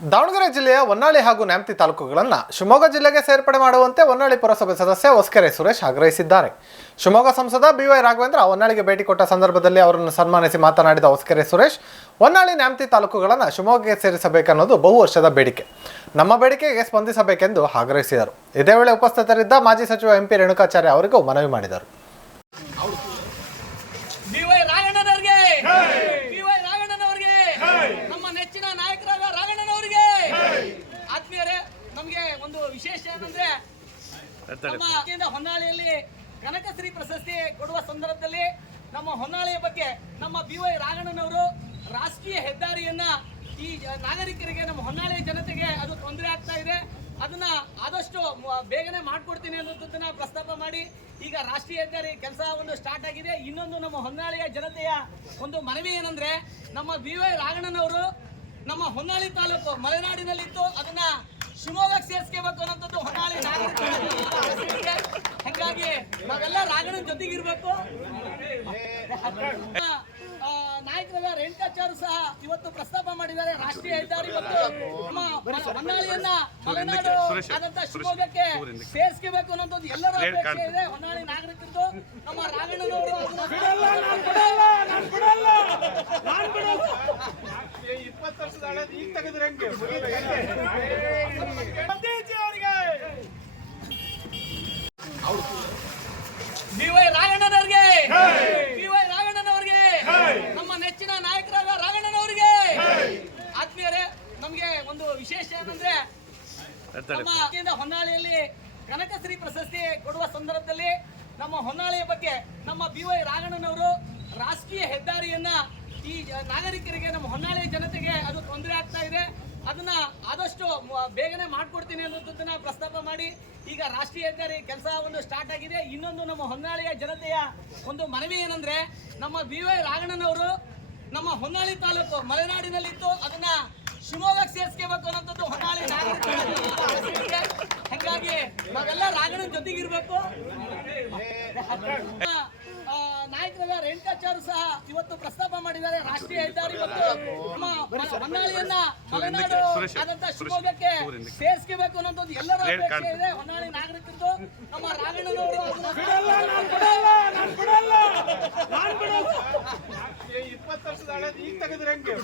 ದಾವಣಗೆರೆ ಜಿಲ್ಲೆಯ ಹೊನ್ನಾಳಿ ಹಾಗೂ ನ್ಯಾಮತಿ ತಾಲೂಕುಗಳನ್ನು ಶಿವಮೊಗ್ಗ ಜಿಲ್ಲೆಗೆ ಸೇರ್ಪಡೆ ಮಾಡುವಂತೆ ಹೊನ್ನಾಳಿ ಪುರಸಭೆ ಸದಸ್ಯ ಹೊಸಕೆರೆ ಸುರೇಶ್ ಆಗ್ರಹಿಸಿದ್ದಾರೆ. ಶಿವಮೊಗ್ಗ ಸಂಸದ BY ರಾಘವೇಂದ್ರ ಹೊನ್ನಾಳಿಗೆ ಭೇಟಿ ಕೊಟ್ಟ ಸಂದರ್ಭದಲ್ಲಿ ಅವರನ್ನು ಸನ್ಮಾನಿಸಿ ಮಾತನಾಡಿದ ಹೊಸಕೆರೆ ಸುರೇಶ್, ಹೊನ್ನಾಳಿ ನ್ಯಾಮತಿ ತಾಲೂಕುಗಳನ್ನು ಶಿವಮೊಗ್ಗಕ್ಕೆ ಸೇರಿಸಬೇಕೆನ್ನೋದು ಬಹು ವರ್ಷದ ಬೇಡಿಕೆ. ನಮ್ಮ ಬೇಡಿಕೆಗೆ ಸ್ಪಂದಿಸಬೇಕೆಂದು ಆಗ್ರಹಿಸಿದರು. ಇದೇ ವೇಳೆ ಉಪಸ್ಥಿತರಿದ್ದ ಮಾಜಿ ಸಚಿವ MP ರೇಣುಕಾಚಾರ್ಯ ಅವರಿಗೂ ಮನವಿ ಮಾಡಿದರು. ಒಂದು ವಿಶೇಷ ಏನಂದ್ರೆ ಹೊನ್ನಾಳಿಯಲ್ಲಿ ಕನಕಶ್ರೀ ಪ್ರಶಸ್ತಿ ಕೊಡುವ ಸಂದರ್ಭದಲ್ಲಿ ನಮ್ಮ ಹೊನ್ನಾಳಿಯ ಬಗ್ಗೆ ನಮ್ಮ BY ರಾಘಣ್ಣನವರು ರಾಷ್ಟ್ರೀಯ ಹೆದ್ದಾರಿಯನ್ನ ಈ ನಾಗರಿಕರಿಗೆ, ನಮ್ಮ ಹೊನ್ನಾಳಿಯ ಜನತೆಗೆ ಅದು ತೊಂದರೆ ಆಗ್ತಾ ಇದೆ, ಅದನ್ನ ಆದಷ್ಟು ಬೇಗನೆ ಮಾಡ್ಕೊಡ್ತೀನಿ ಅನ್ನೋದನ್ನ ಪ್ರಸ್ತಾಪ ಮಾಡಿ ಈಗ ರಾಷ್ಟ್ರೀಯ ಹೆದ್ದಾರಿ ಕೆಲಸ ಒಂದು ಸ್ಟಾರ್ಟ್ ಆಗಿದೆ. ಇನ್ನೊಂದು ನಮ್ಮ ಹೊನ್ನಾಳಿಯ ಜನತೆಯ ಒಂದು ಮನವಿ ಏನಂದ್ರೆ, ನಮ್ಮ BY ರಾಘಣ್ಣನವರು ನಮ್ಮ ಹೊನ್ನಾಳಿ ತಾಲೂಕು ಮಲೆನಾಡಿನಲ್ಲಿತ್ತು, ಅದನ್ನ ಶಿವಮೊಗ್ಗಕ್ಕೆ ಸೇರಿಸ್ಕೋಬೇಕು ಅನ್ನೋಂಥದ್ದು ಹೊನ್ನಾಳಿ ನಾಗರಿಕರಿಗೆ. ಹಾಗಾಗಿ ನಾವೆಲ್ಲ ರಾಘಣ್ಣನ ಜೊತೆಗಿರ್ಬೇಕು. ನಾಯಕರಾದ ರೇಣುಕಾಚಾರ್ಯ ಸಹ ಇವತ್ತು ಪ್ರಸ್ತಾಪ ಮಾಡಿದ್ದಾರೆ. ರಾಷ್ಟ್ರೀಯ ಹೆದ್ದಾರಿ ಮತ್ತು ನಮ್ಮ ಹೊನ್ನಾಳಿಯನ್ನ ಮಲೆನಾಡು ಆದಂತ ಶಿವಮೊಗ್ಗಕ್ಕೆ ಸೇರಿಸ್ಕೋಬೇಕು ಅನ್ನೋದು ಎಲ್ಲರ ಅಪೇಕ್ಷೆ ಇದೆ. ಹೊನ್ನಾಳಿ ನಾಗರಿಕರದ್ದು ನಮ್ಮ ರಾಘಣ್ಣನವರು 20 ವರ್ಷದ ಹಳೇದು ಈಗ ತೆಗೆದ್ರೆ ಹೆಂಗೆ? BY ರಾಘಣ್ಣನವರಿಗೆ, BY ರಾಘಣ್ಣನವರಿಗೆ, ನಮ್ಮ ನೆಚ್ಚಿನ ನಾಯಕರಾದ ರಾಘಣ್ಣನವರಿಗೆ. ಆತ್ಮೀಯರೇ, ನಮಗೆ ಒಂದು ವಿಶೇಷ ಏನಂದ್ರೆ, ನಮ್ಮ ಹೊನ್ನಾಳಿಯಲ್ಲಿ ಕನಕಶ್ರೀ ಪ್ರಶಸ್ತಿ ಕೊಡುವ ಸಂದರ್ಭದಲ್ಲಿ ನಮ್ಮ ಹೊನ್ನಾಳಿಯ ಬಗ್ಗೆ ನಮ್ಮ BY ರಾಘಣ್ಣನವರು ರಾಷ್ಟ್ರೀಯ ಹೆದ್ದಾರಿಯನ್ನ ಈ ನಾಗರಿಕರಿಗೆ, ನಮ್ಮ ಹೊನ್ನಾಳಿಯ ಜನತೆಗೆ ಅದು ತೊಂದರೆ ಆಗ್ತಾ ಇದೆ, ಅದನ್ನ ಆದಷ್ಟು ಬೇಗನೆ ಮಾಡ್ಕೊಡ್ತೀನಿ ಅನ್ನೋದನ್ನ ಪ್ರಸ್ತಾಪ ಮಾಡಿ ಈಗ ರಾಷ್ಟ್ರೀಯ ಹೆದ್ದಾರಿ ಕೆಲಸ ಒಂದು ಸ್ಟಾರ್ಟ್ ಆಗಿದೆ. ಇನ್ನೊಂದು ನಮ್ಮ ಹೊನ್ನಾಳಿಯ ಜನತೆಯ ಒಂದು ಮನವಿ ಏನಂದ್ರೆ, ನಮ್ಮ BY ರಾಘಣ್ಣನವರು ನಮ್ಮ ಹೊನ್ನಾಳಿ ತಾಲೂಕು ಮಲೆನಾಡಿನಲ್ಲಿತ್ತು, ಅದನ್ನ ಶಿವಮೊಗ್ಗಕ್ಕೆ ಸೇರಿಸ್ಕೋಬೇಕು ಅನ್ನೋಂಥದ್ದು ಹೊನ್ನಾಳಿ ನಾಗರಿಕರಿಗೆ. ಹಾಗಾಗಿ ನಾವೆಲ್ಲ ರಾಘಣ್ಣನ ಜೊತೆಗಿರ್ಬೇಕು. ನಾಯಕರಾದ ರೇಣುಕಾಚಾರ್ಯ ಸಹ ಇವತ್ತು ಪ್ರಸ್ತಾಪ ಮಾಡಿದ್ದಾರೆ. ರಾಷ್ಟ್ರೀಯ ಹೆದ್ದಾರಿ ಮತ್ತು ನಮ್ಮ ಹೊನ್ನಾಳಿಯನ್ನ ಮಲೆನಾಡು ಆದಂತ ಶಿವಮೊಗ್ಗಕ್ಕೆ ಸೇರಿಸ್ಕೋಬೇಕು ಅನ್ನೋದು ಎಲ್ಲರ ಅಪೇಕ್ಷೆ ಇದೆ. ಹೊನ್ನಾಳಿ ನಾಗರಿಕರದ್ದು ನಮ್ಮ ರಾಘಣ್ಣನವರು 20 ವರ್ಷದ ಹಳೇದು ಈಗ ತೆಗೆದ್ರೆ ಹೆಂಗೆ?